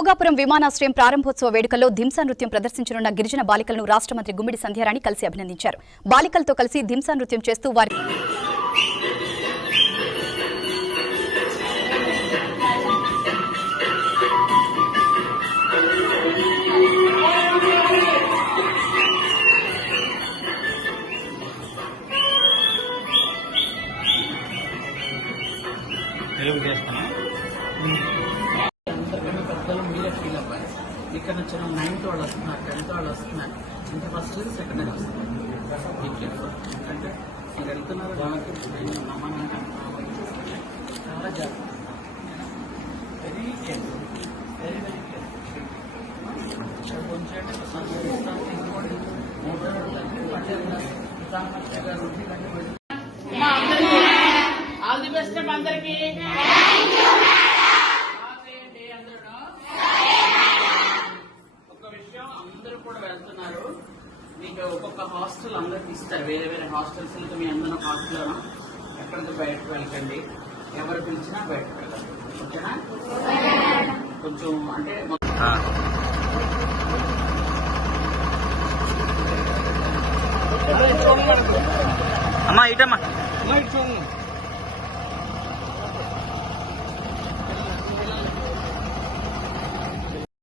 భోగాపురం విమానాశ్రయం ప్రారంభోత్సవ వేడుకల్లో ధింసా నృత్యం ప్రదర్శించనున్న గిరిజన బాలికలను రాష్ట్ర మంత్రి గుమ్మిడి సంధ్యారాణి కలిసి అభినందించారు. బాలికలతో కలిసి ధింసా నృత్యం చేస్తూ వారి పెద్దలు మీరే ఫీల్ అవ్వాలి. ఇక్కడ నుంచి 9th వాళ్ళు వస్తున్నారు, 10th వాళ్ళు వస్తున్నారు, ఇంకా ఫస్ట్ సెకండ్ వస్తున్నారు. ఎందుకంటే మీరు వెళ్తున్నారు కాబట్టి చాలా జాగ్రత్త, very careful, very very careful. కొంచెం ఆల్ ది బెస్ట్ అందరికీ. అందరూ కూడా వెళ్తున్నారు, మీకు ఒక్కొక్క హాస్టల్ అందరికి ఇస్తారు, వేరే వేరే హాస్టల్స్. మీ అందరూ హాస్టల్ ఎక్కడికి బయటకు వెళ్ళకండి, ఎవరు పిలిచినా బయటకు వెళ్ళండి, ఓకేనా? కొంచెం అంటే అమ్మా ఇటమ్మా